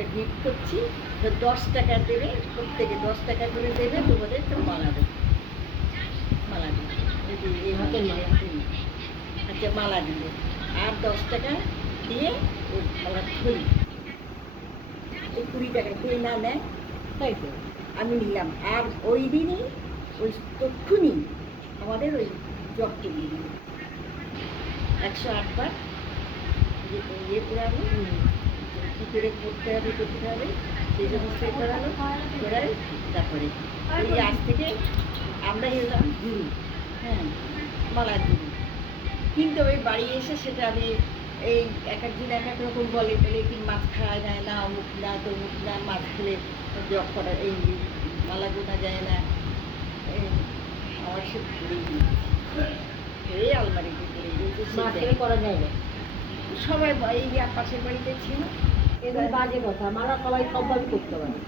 একটা গিফট করছি, তো 10 টাকা দেবে, প্রত্যেকে 10 টাকা করে দেবে, তোমাদের একটা মালা দেবে, মালা দেবে, এই হাতের মালা। আচ্ছা, মালা দিবে, আর 10 টাকা দিয়ে ওই আমরা থই, ওই 20 টাকা কে না নেয়, তাই তো আমি নিলাম। আর ওই দিনই ওই তক্ষুনি আমাদের ওই জপকে দিয়ে দিল 108 বার ইয়ে করানো, কী করে করতে হবে সেই সমস্ত করানো, করাই তারপরে ওই আজ থেকে আমরা এলাম গুরু, হ্যাঁ, মালার গুরু। কিন্তু ওই বাড়ি এসে সেটা আমি এই এক একদিন এক এক রকম বলে, বলে কি মাছ খাওয়া যায় না, অমুক না তমুক না, মাছ খেলে জব করা, এই মালা গোনা যায় না, আমার সে ঘুরেই এই আলমারিতে করে করা যায় না। সবাই এই পাশের বাড়িতে ছিল, এদের বাজে কথা, মালা সবাই সবভাবে করতে পারে।